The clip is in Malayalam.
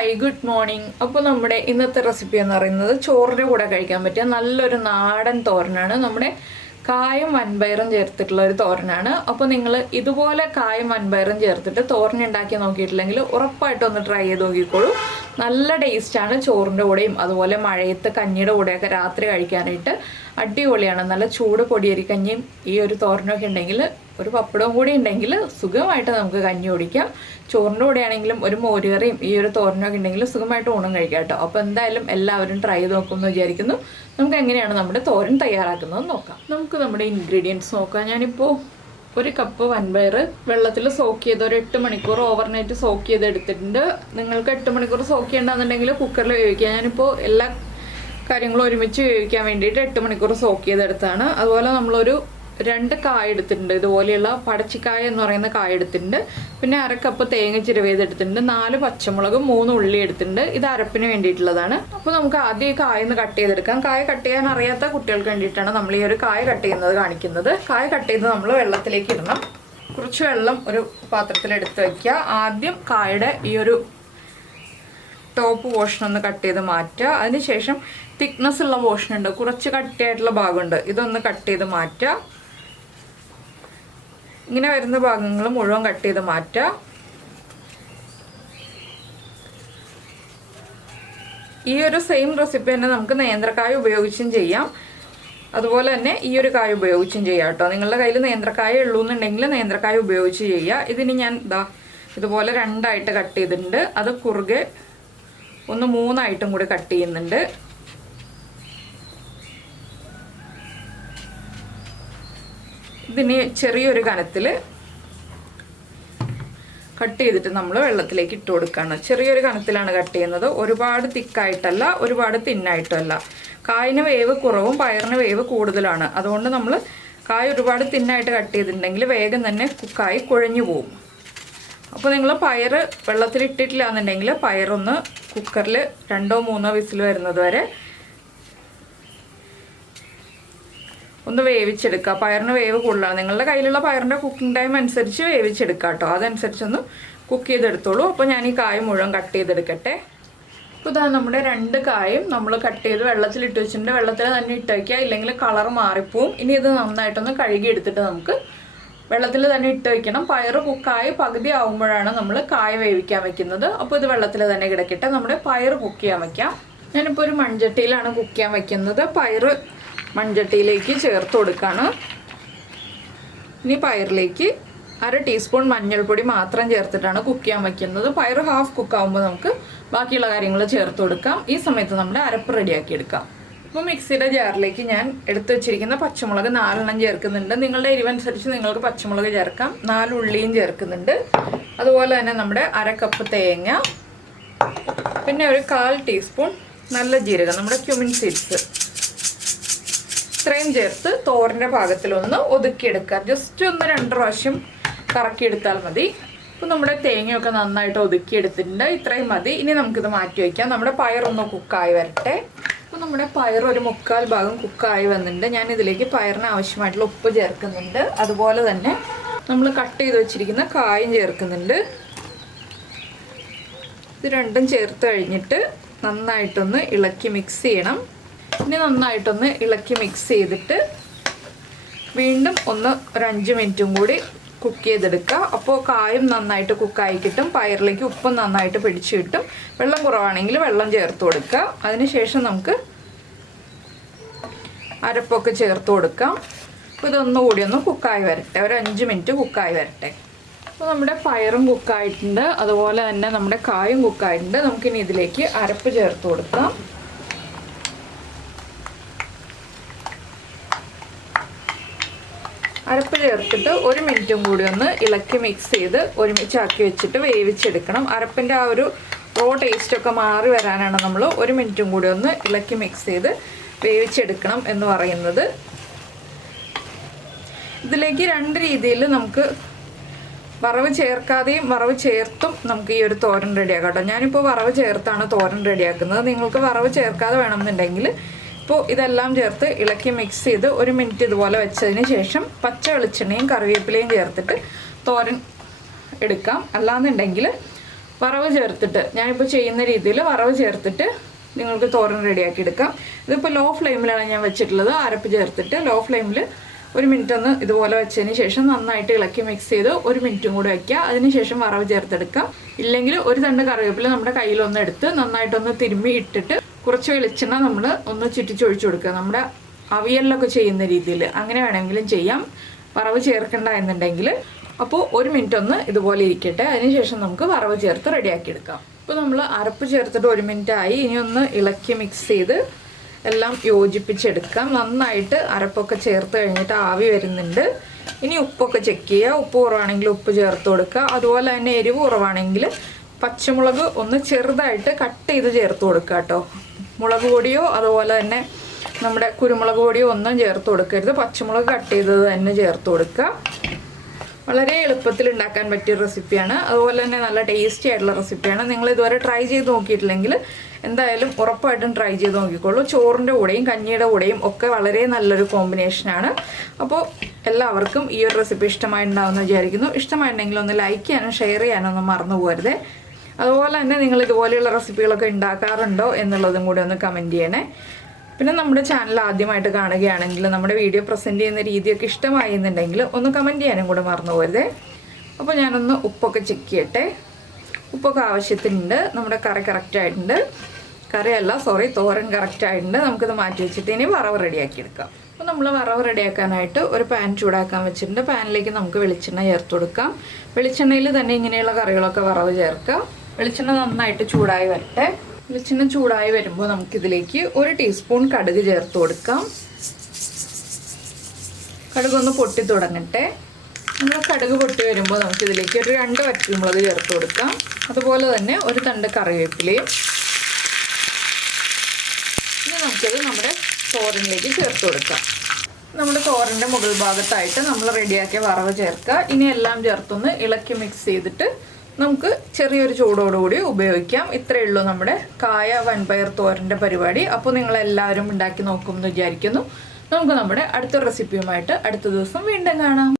Hi good morning. അപ്പോൾ നമ്മുടെ ഇന്നത്തെ റെസിപ്പി എന്ന് പറയുന്നത് ചോറിൻ്റെ കൂടെ കഴിക്കാൻ പറ്റിയ നല്ലൊരു നാടൻ തോരനാണ്. നമ്മുടെ കായും വൻപയറും ചേർത്തിട്ടുള്ള ഒരു തോരനാണ്. അപ്പോൾ നിങ്ങൾ ഇതുപോലെ കായും വൻപയറും ചേർത്തിട്ട് തോരൻ ഉണ്ടാക്കി നോക്കിയിട്ടില്ലെങ്കിൽ ഉറപ്പായിട്ടും ഒന്ന് ട്രൈ ചെയ്ത് നോക്കിക്കോളൂ. നല്ല ടേസ്റ്റാണ്. ചോറിൻ്റെ കൂടെയും അതുപോലെ മഴയത്ത് കഞ്ഞിയുടെ കൂടെയൊക്കെ രാത്രി കഴിക്കാനായിട്ട് അടിപൊളിയാണ്. നല്ല ചൂട് പൊടിയരിക്കഞ്ഞിയും ഈ ഒരു തോരനൊക്കെ ഉണ്ടെങ്കിൽ ഒരു പപ്പടവും കൂടി ഉണ്ടെങ്കിൽ സുഖമായിട്ട് നമുക്ക് കഞ്ഞി കുടിക്കാം. ചോറിൻ്റെ കൂടെയാണെങ്കിലും ഒരു മോരുകറിയും ഈ ഒരു തോരനൊക്കെ ഉണ്ടെങ്കിൽ സുഖമായിട്ട് ഊണും കഴിക്കാം കേട്ടോ. അപ്പോൾ എന്തായാലും എല്ലാവരും ട്രൈ ചെയ്ത് നോക്കുമെന്ന് വിചാരിക്കുന്നു. നമുക്ക് എങ്ങനെയാണ് നമ്മുടെ തോരൻ തയ്യാറാക്കുന്നത് നോക്കാം. നമുക്ക് നമ്മുടെ ഇൻഗ്രീഡിയൻസ് നോക്കാം. ഞാനിപ്പോൾ ഒരു കപ്പ് വൻപയർ വെള്ളത്തിൽ സോക്ക് ചെയ്ത് ഒരു 8 മണിക്കൂർ ഓവർനൈറ്റ് സോക്ക് ചെയ്ത് എടുത്തിട്ടുണ്ട്. നിങ്ങൾക്ക് 8 മണിക്കൂർ സോക്ക് ചെയ്യണമെന്നുണ്ടെങ്കിൽ കുക്കറിൽ വേവിക്കാം. ഞാനിപ്പോൾ എല്ലാ കാര്യങ്ങളും ഒരുമിച്ച് വേവിക്കാൻ വേണ്ടിയിട്ട് 8 മണിക്കൂർ സോക്ക് ചെയ്തെടുത്താണ്. അതുപോലെ നമ്മളൊരു 2 കായ എടുത്തിട്ടുണ്ട്, ഇതുപോലെയുള്ള പടച്ചിക്കായ എന്ന് പറയുന്ന കായ എടുത്തിട്ടുണ്ട്. പിന്നെ 1/2 കപ്പ് തേങ്ങ ചിരവിയതെടുത്തിട്ടുണ്ട്. 4 പച്ചമുളകും 3 ഉള്ളി എടുത്തിട്ടുണ്ട്. ഇത് അരപ്പിന് വേണ്ടിയിട്ടുള്ളതാണ്. അപ്പോൾ നമുക്ക് ആദ്യം ഈ കായ ഒന്ന് കട്ട് ചെയ്തെടുക്കാം. കായ കട്ട് ചെയ്യാൻ അറിയാത്ത കുട്ടികൾക്ക് വേണ്ടിയിട്ടാണ് നമ്മൾ ഈ ഒരു കായ കട്ട് ചെയ്യുന്നത് കാണിക്കുന്നത്. കായ കട്ട് ചെയ്ത് നമ്മൾ വെള്ളത്തിലേക്ക് ഇടണം. കുറച്ച് വെള്ളം ഒരു പാത്രത്തിലെടുത്ത് വയ്ക്കുക. ആദ്യം കായയുടെ ഈ ഒരു ടോപ്പ് പോർഷൻ ഒന്ന് കട്ട് ചെയ്ത് മാറ്റുക. അതിനുശേഷം തിക്നെസ് ഉള്ള പോർഷൻ ഉണ്ട്, കുറച്ച് കട്ടിയായിട്ടുള്ള ഭാഗമുണ്ട്, ഇതൊന്ന് കട്ട് ചെയ്ത് മാറ്റുക. ഇങ്ങനെ വരുന്ന ഭാഗങ്ങൾ മുഴുവൻ കട്ട് ചെയ്ത് മാറ്റുക. ഈ ഒരു സെയിം റെസിപ്പി തന്നെ നമുക്ക് നേന്ത്രക്കായ ഉപയോഗിച്ചും ചെയ്യാം, അതുപോലെ തന്നെ ഈ ഒരു കായ ഉപയോഗിച്ചും ചെയ്യാം കേട്ടോ. നിങ്ങളുടെ കയ്യിൽ നേന്ത്രക്കായ ഉള്ളൂ എന്നുണ്ടെങ്കിൽ നേന്ത്രക്കായ ഉപയോഗിച്ച് ചെയ്യുക. ഇതിന് ഞാൻ ഇതുപോലെ 2ആയിട്ട് കട്ട് ചെയ്തിട്ടുണ്ട്. അത് കുറുകെ ഒന്ന് 3ആയിട്ടും കൂടി കട്ട് ചെയ്യുന്നുണ്ട്. ഇതിന് ചെറിയൊരു കനത്തിൽ കട്ട് ചെയ്തിട്ട് നമ്മൾ വെള്ളത്തിലേക്ക് ഇട്ട് കൊടുക്കുകയാണ്. ചെറിയൊരു കനത്തിലാണ് കട്ട് ചെയ്യുന്നത്. ഒരുപാട് തിക്കായിട്ടല്ല, ഒരുപാട് തിന്നായിട്ടുമല്ല. കായിന് വേവ് കുറവും പയറിന് വേവ് കൂടുതലാണ്. അതുകൊണ്ട് നമ്മൾ കായ ഒരുപാട് തിന്നായിട്ട് കട്ട് ചെയ്തിട്ടുണ്ടെങ്കിൽ വേഗം തന്നെ കായ് കുഴഞ്ഞു പോകും. അപ്പോൾ നിങ്ങൾ പയർ വെള്ളത്തിലിട്ടിട്ടില്ല എന്നുണ്ടെങ്കിൽ പയറൊന്ന് കുക്കറിൽ 2ഓ 3ഓ വിസിൽ വരുന്നത് വരെ ഒന്ന് വേവിച്ചെടുക്കുക. പയറിന് വേവ് കൂടുതലാണ്. നിങ്ങളുടെ കയ്യിലുള്ള പയറിൻ്റെ കുക്കിംഗ് ടൈം അനുസരിച്ച് വേവിച്ചെടുക്കുക കേട്ടോ. അതനുസരിച്ചൊന്ന് കുക്ക് ചെയ്തെടുത്തോളൂ. അപ്പോൾ ഞാൻ ഈ കായ മുഴുവൻ കട്ട് ചെയ്തെടുക്കട്ടെ. അപ്പോൾ ഇതാ നമ്മുടെ 2 കായും നമ്മൾ കട്ട് ചെയ്ത് വെള്ളത്തിലിട്ട് വെച്ചിട്ടുണ്ട്. വെള്ളത്തിൽ തന്നെ ഇട്ട് വയ്ക്കുക, ഇല്ലെങ്കിൽ കളർ മാറിപ്പോവും. ഇനി ഇത് നന്നായിട്ടൊന്ന് കഴുകി എടുത്തിട്ട് നമുക്ക് വെള്ളത്തിൽ തന്നെ ഇട്ട് വയ്ക്കണം. പയർ കുക്കായി പകുതി ആകുമ്പോഴാണ് നമ്മൾ കായ വേവിക്കാൻ വെക്കുന്നത്. അപ്പോൾ ഇത് വെള്ളത്തിൽ തന്നെ കിടക്കട്ടെ. നമ്മുടെ പയർ കുക്ക് ചെയ്യാൻ വയ്ക്കാം. ഞാനിപ്പോൾ ഒരു മൺചട്ടിയിലാണ് കുക്ക് ചെയ്യാൻ വയ്ക്കുന്നത്. പയർ മൺചട്ടിയിലേക്ക് ചേർത്ത് കൊടുക്കുകയാണ്. ഇനി പയറിലേക്ക് 1/2 ടീസ്പൂൺ മഞ്ഞൾപ്പൊടി മാത്രം ചേർത്തിട്ടാണ് കുക്ക് ചെയ്യാൻ വയ്ക്കുന്നത്. പയർ ഹാഫ് കുക്കാവുമ്പോൾ നമുക്ക് ബാക്കിയുള്ള കാര്യങ്ങൾ ചേർത്ത് കൊടുക്കാം. ഈ സമയത്ത് നമ്മുടെ അരപ്പ് റെഡിയാക്കി എടുക്കാം. ഇപ്പോൾ മിക്സിയുടെ ജാറിലേക്ക് ഞാൻ എടുത്തു വെച്ചിരിക്കുന്ന പച്ചമുളക് 4 എണ്ണം ചേർക്കുന്നുണ്ട്. നിങ്ങളുടെ എരിവനുസരിച്ച് നിങ്ങൾക്ക് പച്ചമുളക് ചേർക്കാം. 4 ഉള്ളിയും ചേർക്കുന്നുണ്ട്. അതുപോലെ തന്നെ നമ്മുടെ 1/2 കപ്പ് തേങ്ങ, പിന്നെ ഒരു 1/4 ടീസ്പൂൺ നല്ല ജീരകം, നമ്മുടെ ക്യുമിൻ സീഡ്സ്, ഇത്രയും ചേർത്ത് തോരൻ്റെ ഭാഗത്തിലൊന്ന് ഒതുക്കിയെടുക്കുക. ജസ്റ്റ് ഒന്ന് 2 പ്രാവശ്യം കറക്കിയെടുത്താൽ മതി. അപ്പോൾ നമ്മുടെ തേങ്ങയൊക്കെ നന്നായിട്ട് ഒതുക്കിയെടുത്തിട്ടുണ്ട്. ഇത്രയും മതി. ഇനി നമുക്കിത് മാറ്റി വയ്ക്കാം. നമ്മുടെ പയറൊന്ന് കുക്കായി വരട്ടെ. അപ്പോൾ നമ്മുടെ പയർ ഒരു 3/4 ഭാഗം കുക്കായി വന്നിട്ടുണ്ട്. ഞാൻ ഇതിലേക്ക് പയറിന് ആവശ്യമായിട്ടുള്ള ഉപ്പ് ചേർക്കുന്നുണ്ട്. അതുപോലെ തന്നെ നമ്മൾ കട്ട് ചെയ്ത് വെച്ചിരിക്കുന്ന കായും ചേർക്കുന്നുണ്ട്. ഇത് രണ്ടും ചേർത്ത് കഴിഞ്ഞിട്ട് നന്നായിട്ടൊന്ന് ഇളക്കി മിക്സ് ചെയ്യണം. ഇനി നന്നായിട്ടൊന്ന് ഇളക്കി മിക്സ് ചെയ്തിട്ട് വീണ്ടും ഒരു 5 മിനിറ്റും കൂടി കുക്ക് ചെയ്തെടുക്കുക. അപ്പോൾ കായും നന്നായിട്ട് കുക്കായി കിട്ടും, പയറിലേക്ക് ഉപ്പും നന്നായിട്ട് പിടിച്ചു കിട്ടും. വെള്ളം കുറവാണെങ്കിൽ വെള്ളം ചേർത്ത് കൊടുക്കുക. അതിനുശേഷം നമുക്ക് അരപ്പൊക്കെ ചേർത്ത് കൊടുക്കാം. അപ്പോൾ ഇതൊന്നുകൂടി ഒന്ന് കുക്കായി വരട്ടെ, ഒരു 5 മിനിറ്റ് കുക്കായി വരട്ടെ. അപ്പോൾ നമ്മുടെ പയറും കുക്കായിട്ടുണ്ട്, അതുപോലെ തന്നെ നമ്മുടെ കായും കുക്കായിട്ടുണ്ട്. നമുക്കിനി ഇതിലേക്ക് അരപ്പ് ചേർത്ത് കൊടുക്കാം. അരപ്പ് ചേർത്തിട്ട് 1 മിനിറ്റും കൂടി ഒന്ന് ഇളക്കി മിക്സ് ചെയ്ത് ഒരുമിച്ചാക്കി വെച്ചിട്ട് വേവിച്ചെടുക്കണം. അരപ്പിൻ്റെ ആ ഒരു റോ ടേസ്റ്റൊക്കെ മാറി വരാനാണ് നമ്മൾ 1 മിനിറ്റും കൂടി ഒന്ന് ഇളക്കി മിക്സ് ചെയ്ത് വേവിച്ചെടുക്കണം എന്ന് പറയുന്നത്. ഇതിലേക്ക് 2 രീതിയിൽ നമുക്ക് വറവ് ചേർക്കാതെയും വറവ് ചേർത്തും നമുക്ക് ഈ ഒരു തോരൻ റെഡിയാക്കാം കേട്ടോ. ഞാനിപ്പോൾ വറവ് ചേർത്താണ് തോരൻ റെഡിയാക്കുന്നത്. നിങ്ങൾക്ക് വറവ് ചേർക്കാതെ വേണമെന്നുണ്ടെങ്കിൽ ഇപ്പോൾ ഇതെല്ലാം ചേർത്ത് ഇളക്കി മിക്സ് ചെയ്ത് 1 മിനിറ്റ് ഇതുപോലെ വെച്ചതിന് ശേഷം പച്ച വെളിച്ചെണ്ണയും കറിവേപ്പിലയും ചേർത്തിട്ട് തോരൻ എടുക്കാം. അല്ലാന്നുണ്ടെങ്കിൽ വറവ് ചേർത്തിട്ട് ഞാനിപ്പോൾ ചെയ്യുന്ന രീതിയിൽ വറവ് ചേർത്തിട്ട് നിങ്ങൾക്ക് തോരൻ റെഡിയാക്കി എടുക്കാം. ഇതിപ്പോൾ ലോ ഫ്ലെയിമിലാണ് ഞാൻ വെച്ചിട്ടുള്ളത്. അരപ്പ് ചേർത്തിട്ട് ലോ ഫ്ലെയിമിൽ 1 മിനിറ്റ് ഒന്ന് ഇതുപോലെ വെച്ചതിന് ശേഷം നന്നായിട്ട് ഇളക്കി മിക്സ് ചെയ്ത് 1 മിനിറ്റും കൂടെ വയ്ക്കുക. അതിനുശേഷം വറവ് ചേർത്തെടുക്കാം. ഇല്ലെങ്കിൽ ഒരു തണ്ട് കറിവേപ്പില നമ്മുടെ കയ്യിലൊന്ന് എടുത്ത് നന്നായിട്ടൊന്ന് തിരുമ്മി ഇട്ടിട്ട് കുറച്ച് വെളിച്ചെണ്ണ നമ്മൾ ഒന്ന് ചുറ്റിച്ചൊഴിച്ചു കൊടുക്കുക. നമ്മുടെ അവിയലിലൊക്കെ ചെയ്യുന്ന രീതിയിൽ അങ്ങനെ വേണമെങ്കിലും ചെയ്യാം, വറവ് ചേർക്കണ്ട എന്നുണ്ടെങ്കിൽ. അപ്പോൾ 1 മിനിറ്റ് ഒന്ന് ഇതുപോലെ ഇരിക്കട്ടെ. അതിനുശേഷം നമുക്ക് വറവ് ചേർത്ത് റെഡിയാക്കി എടുക്കാം. ഇപ്പോൾ നമ്മൾ അരപ്പ് ചേർത്തിട്ട് 1 മിനിറ്റ് ആയി. ഇനി ഒന്ന് ഇളക്കി മിക്സ് ചെയ്ത് എല്ലാം യോജിപ്പിച്ചെടുക്കാം. നന്നായിട്ട് അരപ്പൊക്കെ ചേർത്ത് കഴിഞ്ഞിട്ട് ആവി വരുന്നുണ്ട്. ഇനി ഉപ്പൊക്കെ ചെക്ക് ചെയ്യുക. ഉപ്പ് കുറവാണെങ്കിൽ ഉപ്പ് ചേർത്ത് കൊടുക്കുക. അതുപോലെ തന്നെ എരിവ് കുറവാണെങ്കിൽ പച്ചമുളക് ഒന്ന് ചെറുതായിട്ട് കട്ട് ചെയ്ത് ചേർത്ത് കൊടുക്കുക കേട്ടോ. മുളക് പൊടിയോ അതുപോലെ തന്നെ നമ്മുടെ കുരുമുളക് പൊടിയോ ഒന്നും ചേർത്ത് കൊടുക്കരുത്. പച്ചമുളക് കട്ട് ചെയ്തത് തന്നെ ചേർത്ത് കൊടുക്കുക. വളരെ എളുപ്പത്തിൽ ഉണ്ടാക്കാൻ പറ്റിയ റെസിപ്പിയാണ്. അതുപോലെ തന്നെ നല്ല ടേസ്റ്റി ആയിട്ടുള്ള റെസിപ്പിയാണ്. നിങ്ങൾ ഇതുവരെ ട്രൈ ചെയ്ത് നോക്കിയിട്ടില്ലെങ്കിൽ എന്തായാലും ഉറപ്പായിട്ടും ട്രൈ ചെയ്ത് നോക്കിക്കോളൂ. ചോറിൻ്റെ കൂടെയും കഞ്ഞിയുടെ കൂടെയും ഒക്കെ വളരെ നല്ലൊരു കോമ്പിനേഷനാണ്. അപ്പോൾ എല്ലാവർക്കും ഈ ഒരു റെസിപ്പി ഇഷ്ടമായിട്ടുണ്ടാവുമെന്ന് വിചാരിക്കുന്നു. ഇഷ്ടമായിട്ടുണ്ടെങ്കിൽ ഒന്ന് ലൈക്ക് ചെയ്യാനും ഷെയർ ചെയ്യാനും ഒന്നും മറന്നു പോകരുത്. അതുപോലെ തന്നെ നിങ്ങൾ ഇതുപോലെയുള്ള റെസിപ്പികളൊക്കെ ഉണ്ടാക്കാറുണ്ടോ എന്നുള്ളതും കൂടി ഒന്ന് കമൻറ്റ് ചെയ്യണേ. പിന്നെ നമ്മുടെ ചാനൽ ആദ്യമായിട്ട് കാണുകയാണെങ്കിൽ നമ്മുടെ വീഡിയോ പ്രസൻറ്റ് ചെയ്യുന്ന രീതിയൊക്കെ ഇഷ്ടമായി എന്നുണ്ടെങ്കിൽ ഒന്ന് കമൻറ്റ് ചെയ്യാനും കൂടെ മറന്നു പോകരുത്. അപ്പോൾ ഞാനൊന്ന് ഉപ്പൊക്കെ ചെക്ക് ചെയ്യട്ടെ. ഉപ്പൊക്കെ ആവശ്യത്തിനുണ്ട്. നമ്മുടെ കറി കറക്റ്റായിട്ടുണ്ട്. തോരൻ കറക്റ്റായിട്ടുണ്ട്. നമുക്കിത് മാറ്റി വെച്ചിട്ട് ഇനി വറവ് റെഡിയാക്കി എടുക്കാം. അപ്പോൾ നമ്മൾ വറവ് റെഡിയാക്കാനായിട്ട് ഒരു പാൻ ചൂടാക്കാൻ വെച്ചിട്ടുണ്ട്. പാനിലേക്ക് നമുക്ക് വെളിച്ചെണ്ണ ചേർത്ത് കൊടുക്കാം. വെളിച്ചെണ്ണയിൽ തന്നെ ഇങ്ങനെയുള്ള കറികളൊക്കെ വറവ് ചേർക്കാം. വെളിച്ചെണ്ണ നന്നായിട്ട് ചൂടായി വരട്ടെ. വെളിച്ചെണ്ണ ചൂടായി വരുമ്പോൾ നമുക്കിതിലേക്ക് 1 ടീസ്പൂൺ കടുക് ചേർത്ത് കൊടുക്കാം. കടുകൊന്ന് പൊട്ടി തുടങ്ങട്ടെ. നമ്മൾ കടുക് പൊട്ടി വരുമ്പോൾ നമുക്കിതിലേക്ക് ഒരു 2 വറ്റൽമുളക് ചേർത്ത് കൊടുക്കാം. അതുപോലെ തന്നെ ഒരു തണ്ട് കറിവേപ്പിലയും. ഇനി നമുക്കിത് നമ്മുടെ തോരനിലേക്ക് ചേർത്ത് കൊടുക്കാം. നമ്മുടെ തോരൻ്റെ മുകൾ ഭാഗത്തായിട്ട് നമ്മൾ റെഡിയാക്കിയ വറവ് ചേർക്കുക. ഇനി എല്ലാം ചേർത്തൊന്ന് ഇളക്കി മിക്സ് ചെയ്തിട്ട് നമുക്ക് ചെറിയൊരു ചൂടോടുകൂടി ഉപയോഗിക്കാം. ഇത്രയേ ഉള്ളൂ നമ്മുടെ കായ വൻപയർ തോരൻ്റെ പരിപാടി. അപ്പോൾ നിങ്ങളെല്ലാവരും ഉണ്ടാക്കി നോക്കുമെന്ന് വിചാരിക്കുന്നു. നമുക്ക് നമ്മുടെ അടുത്ത റെസിപ്പിയുമായിട്ട് അടുത്ത ദിവസം വീണ്ടും കാണാം.